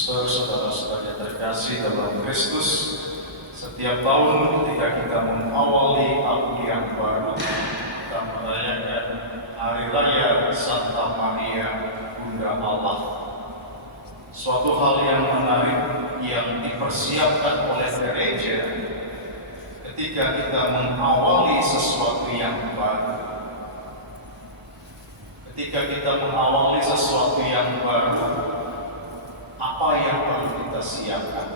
Suster, saudara-saudara terkasih dalam Kristus, setiap tahun ketika kita mengawali tahun yang baru, kita merayakan Hari Raya Santa Maria Bunda Allah. Suatu hal yang menarik yang dipersiapkan oleh gereja ketika kita mengawali sesuatu yang baru. Ketika kita mengawali sesuatu yang baru, apa yang perlu kita siapkan?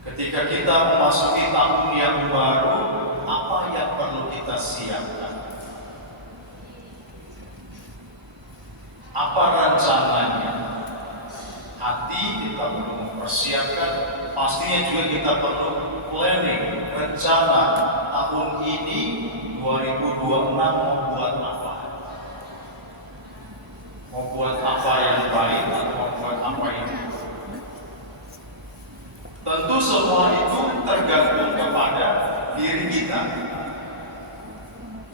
Ketika kita memasuki tahun yang baru, apa yang perlu kita siapkan? Apa rencananya? Hati kita perlu mempersiapkan, pastinya juga kita perlu planning, rencana tahun ini 2026 mau buat apa? Mau buat apa yang baik atau mau buat apa yang buruk? Tentu semua itu tergantung kepada diri kita.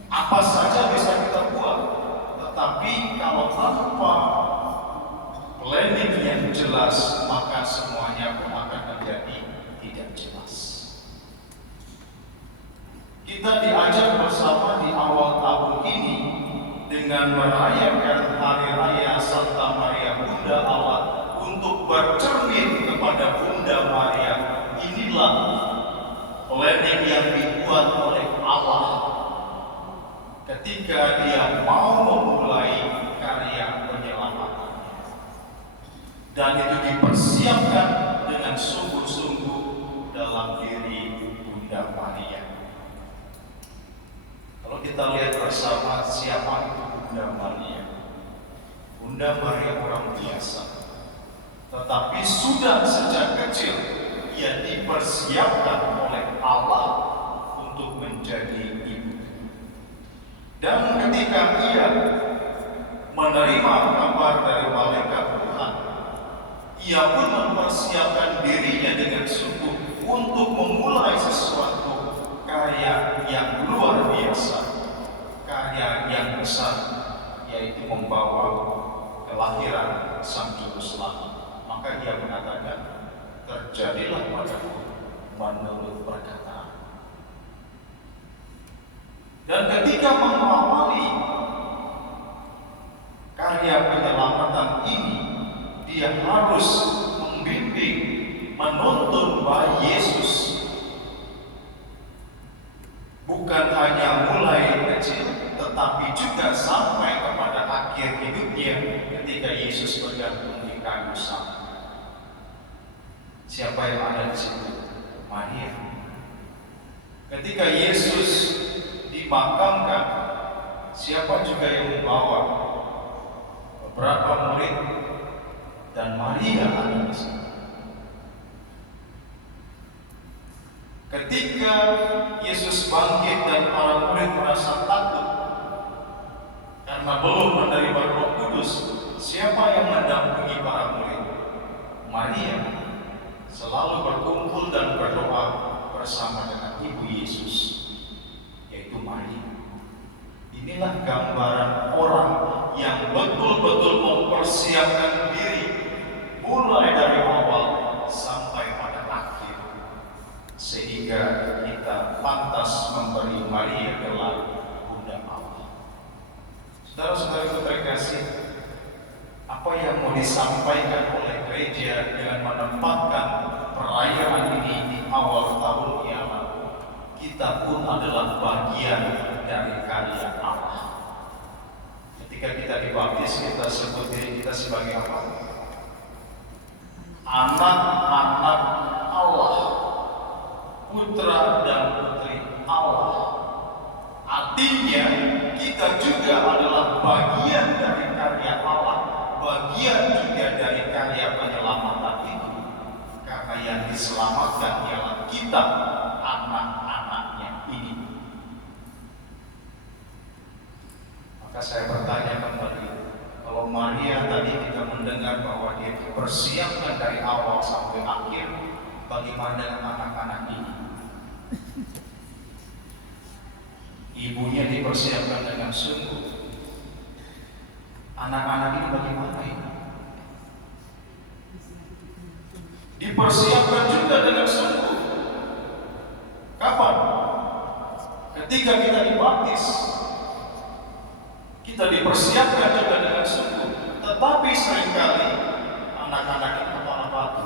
Apa saja bisa kita buat, tetapi kalau tanpa planning yang jelas, maka semuanya pun akan menjadi tidak jelas. Kita diajak bersama di awal tahun ini dengan merayakan Hari Raya Santa Maria Bunda Allah untuk bercermin kepada Bunda Maria. Inilah planning yang dibuat oleh Allah ketika Dia mau memulai karya penyelamatan, dan itu dipersiapkan dengan sungguh-sungguh dalam diri Bunda Maria. Kalau kita lihat bersama siapa itu Bunda Maria. Bunda Maria orang biasa, tetapi sudah sejak kecil ia dipersiapkan oleh Allah untuk menjadi ibu. Dan ketika ia menerima kabar dari malaikat Tuhan, ia pun mempersiapkan dirinya dengan sungguh untuk memulai sesuatu karya yang luar biasa, karya yang besar, yaitu membawa kelahiran Sang Juru Selamat. Maka ia mengatakan, terjadilah padaku menurut perkataan. Dan ketika mengawali karya penyelamatan ini, dia harus membimbing, menuntun bayi Yesus. Bukan hanya mulai kecil, tetapi juga sampai kepada akhir hidupnya ketika Yesus bergantung di kayu salib. Siapa yang ada di situ? Maria. Ketika Yesus dimakamkan, siapa juga yang membawa? Beberapa murid dan Maria ada di situ. Ketika Yesus bangkit dan para murid merasa takut karena belum menerima Roh Kudus, siapa yang mendampingi para murid? Maria selalu berkumpul dan berdoa bersama dengan Ibu Yesus, yaitu Maria. Inilah gambaran orang yang betul-betul mempersiapkan diri mulai dari awal sampai pada akhir, sehingga kita pantas memberi Maria gelar Bunda Allah. Saudara-saudara terkasih, apa yang mau disampaikan oleh gereja dengan menempatkan perayaan ini di awal tahun yang lalu? Kita pun adalah bagian dari karya Allah. Ketika kita dibaptis, kita sebut diri kita sebagai apa? Anak-anak Allah, putra dan putri Allah. Artinya kita juga adalah bagian dari karya Allah, bagian juga dari karya penyelamatan itu. Karena yang diselamatkan ialah kita, anak-anaknya ini. Maka saya bertanya kembali, kalau Maria tadi kita mendengar bahwa dia dipersiapkan dari awal sampai akhir, bagaimana dengan anak-anak ini? Ibunya dipersiapkan dengan sungguh. Anak-anak ini bagaimana ini? dipersiapkan juga dengan sungguh. Kapan? Ketika kita dibaptis, kita dipersiapkan juga dengan sungguh. Tetapi seringkali anak-anak itu kepala batu.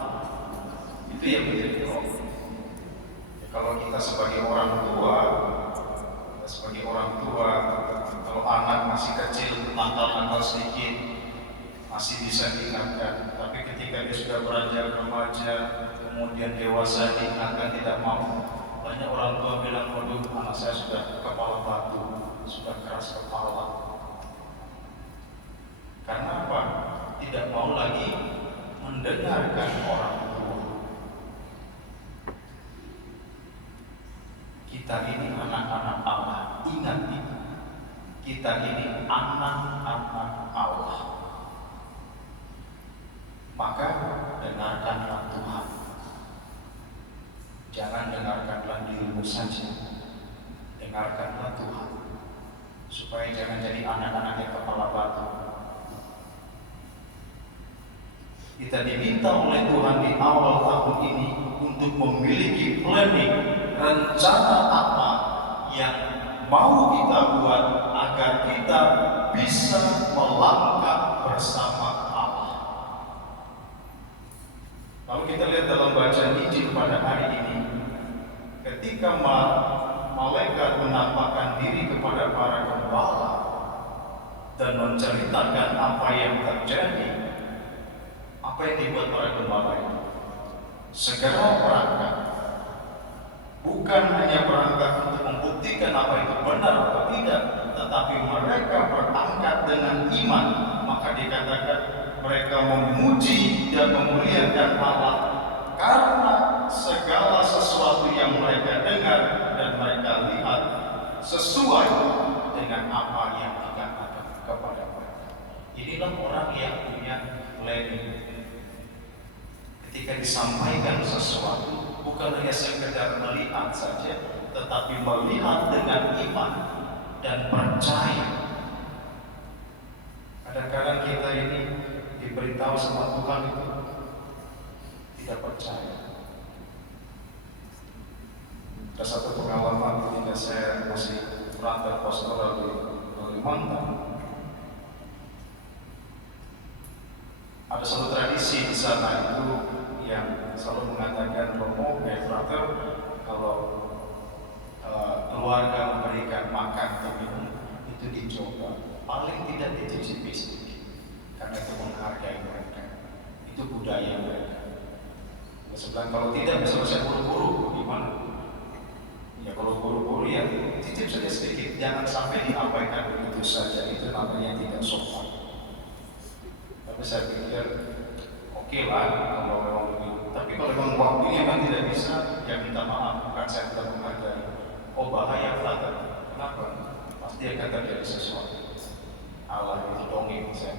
Itu yang menjadi problem. Kalau kita sebagai orang tua, kalau anak masih kecil, nakal-nakal sedikit, masih bisa diingatkan. Tapi ketika dia sudah beranjak remaja, kemudian dewasa, diingatkan tidak mau. Banyak orang tua bilang, waduh, anak saya sudah kepala batu, sudah keras kepala. Karena apa? Tidak mau lagi mendengarkan orang tua. Kita ini anak-anak Allah. Ingat itu. Kita ini anak-anak Allah. Maka dengarkanlah Tuhan. Jangan dengarkanlah dirimu saja. Dengarkanlah Tuhan. Supaya jangan jadi anak-anak yang kepala batu. Kita diminta oleh Tuhan di awal tahun ini untuk memiliki planning, rencana apa yang mau kita buat agar kita bisa melangkah bersama Allah. Lalu kita lihat dalam bacaan Injil pada hari ini, ketika malaikat menampakkan diri kepada para gembala dan menceritakan apa yang terjadi, apa yang dibuat para gembala itu? Segera berangkat. Bukan hanya berangkat untuk membuktikan apa itu benar atau tidak, tetapi mereka berangkat dengan iman. Maka dikatakan mereka memuji dan memuliakan Allah karena segala sesuatu yang mereka dengar dan mereka lihat sesuai dengan apa yang dikatakan kepada mereka. Inilah orang yang punya planning. Ketika disampaikan sesuatu, bukan hanya sekedar melihat saja, tetapi melihat dengan iman dan percaya. Kadang-kadang kita ini diberitahu sama Tuhan itu tidak percaya. Ada satu pengalaman ketika saya masih merantau pastoral di Kalimantan. Ada satu tradisi di sana itu yang selalu mengatakan Romo, frater, kalau keluarga memberikan makan atau minum itu dicoba, paling tidak dicicipi sedikit, karena itu menghargai mereka, itu budaya mereka. Sebenarnya kalau tidak, misalnya saya buru-buru, gimana? Ya kalau buru-buru ya cicip saja sedikit, jangan sampai diabaikan begitu saja, itu namanya tidak sopan. Tapi saya pikir oke lah kalau memang begitu. Tapi kalau memang waktunya kan tidak bisa, ya minta maaf, bukan saya tidak menghargai. Oh bahaya frater, kenapa? Pasti akan terjadi sesuatu. Allah itu dongeng saya.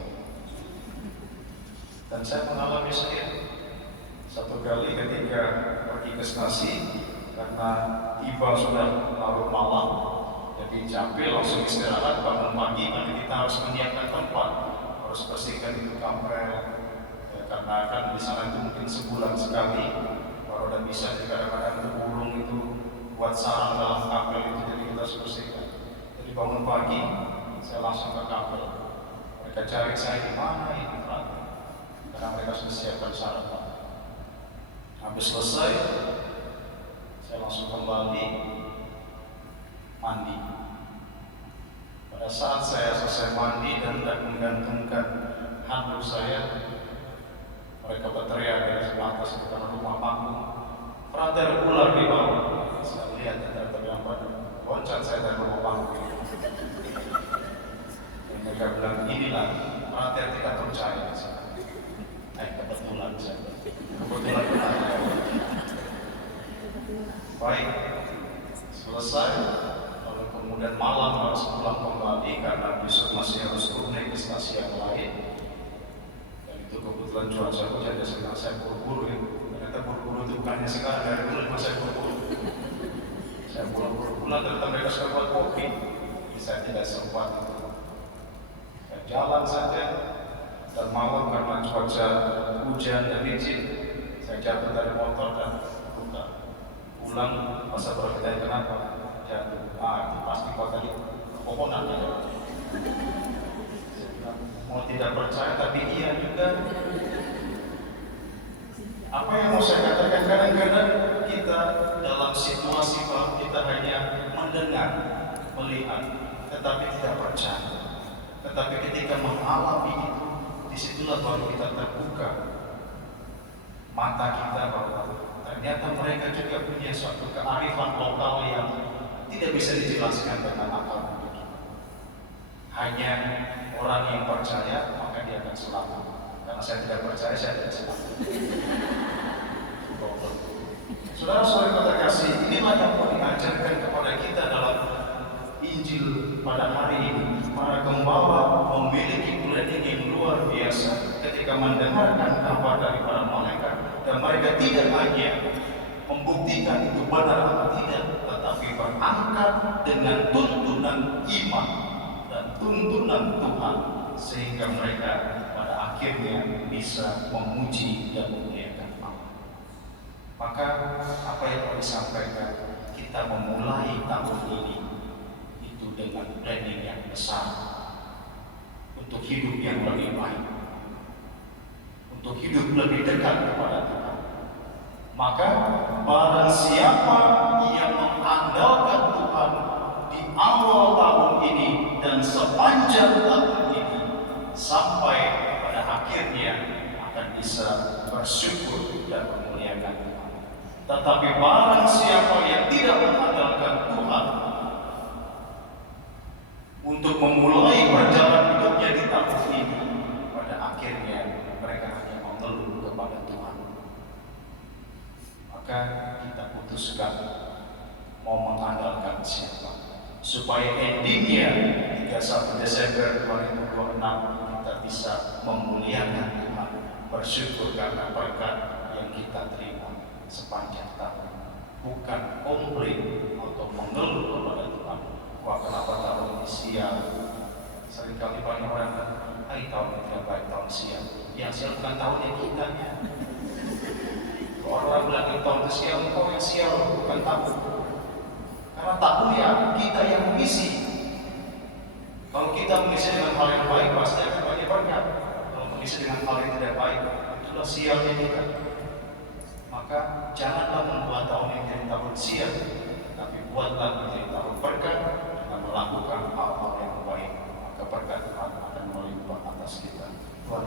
Dan saya mengalami sendiri. Satu kali ketika pergi ke stasi, karena tiba sudah larut malam, jadi capek langsung istirahat, bangun pagi, nanti kita harus menyiapkan tempat, harus bersihkan itu kampel, ya, karena kan di sana itu mungkin sebulan sekali, baru ada bisa kadang-kadang itu burung itu buat sarang dalam kampel itu, jadi kita harus bersihkan. Jadi bangun pagi, saya langsung ke kampel, mereka cari saya di mana ini Frater, karena mereka sudah siapkan sarapan. Habis selesai, saya langsung kembali mandi. Pada saat saya selesai mandi dan hendak menggantungkan handuk saya, mereka berteriak dari sebelah atas sekitar rumah panggung, frater ular di bawah. Saya lihat ada tergambar, loncat saya dari rumah panggung. Dan mereka bilang, inilah frater tidak percaya. Kebetulan saya. Kebetulan bertanya. Baik, selesai. Lalu kemudian malam harus pulang kembali karena besok masih harus turun naik ke stasiun yang lain. Dan itu kebetulan cuaca hujan, jadi saya buru-buru ya. Ternyata buru-buru itu bukannya sekarang, dari dulu memang saya buru-buru. Saya buru-buru pulang, ternyata mereka sudah buat kopi. Saya tidak sempat itu. Saya jalan saja. Dan malam karena cuaca hujan dan licin, saya jatuh dari motor dan luka. Pulang masa berkata kenapa jatuh? Itu pasti kau tadi kepohonan ya. Mau tidak percaya tapi iya juga. Apa yang mau saya katakan, kadang-kadang kita dalam situasi bahwa kita hanya mendengar, melihat, tetapi tidak percaya. Tetapi ketika mengalami itu, disitulah baru kita terbuka mata kita bahwa ternyata mereka juga punya suatu kearifan lokal yang tidak bisa dijelaskan dengan akal budi. Hanya orang yang percaya maka dia akan selamat. Karena saya tidak percaya, saya tidak selamat. Saudara-saudara terkasih, inilah yang mau diajarkan kepada kita dalam Injil pada hari ini. Para gembala memiliki planning yang luar biasa ketika mendengarkan kabar dari para malaikat, dan mereka tidak hanya membuktikan itu benar atau tidak, tetapi berangkat dengan tuntunan iman dan tuntunan Tuhan, sehingga mereka pada akhirnya bisa memuji dan memuliakan Allah. Maka apa yang mau disampaikan, kita memulai tahun ini itu dengan planning yang besar untuk hidup yang lebih baik, untuk hidup lebih dekat kepada Tuhan. Maka barang siapa yang mengandalkan Tuhan di awal tahun ini dan sepanjang tahun ini sampai pada akhirnya akan bisa bersyukur dan memuliakan Tuhan. Tetapi barang siapa yang tidak mengandalkan Tuhan untuk memulai perjalanan hidupnya di tahun ini, pada akhirnya mereka hanya mengeluh kepada Tuhan. Maka kita putuskan mau mengandalkan siapa, supaya endingnya 31 Desember 2026 kita bisa memuliakan Tuhan, bersyukur karena berkat yang kita terima sepanjang tahun, bukan komplain atau mengeluh kepada Tuhan. Wah, kenapa tahun ini sial? Seringkali banyak orang bilang, tahun ini tidak baik, tahun sial. Yang sial bukan tahunnya, kitanya. Orang bilang di tahun itu sial, kau yang sial, bukan tahun. Karena tahunnya kita yang mengisi. Kalau kita mengisi dengan hal yang baik, pasti akan banyak berkat. Kalau mengisi dengan hal yang tidak baik, itulah sialnya kita. Maka janganlah membuat tahun yang jadi tahun sial, tapi buatlah menjadi tahun berkat dengan melakukan hal-hal yang baik. Maka berkat Tuhan akan melimpah atas kita. Tuhan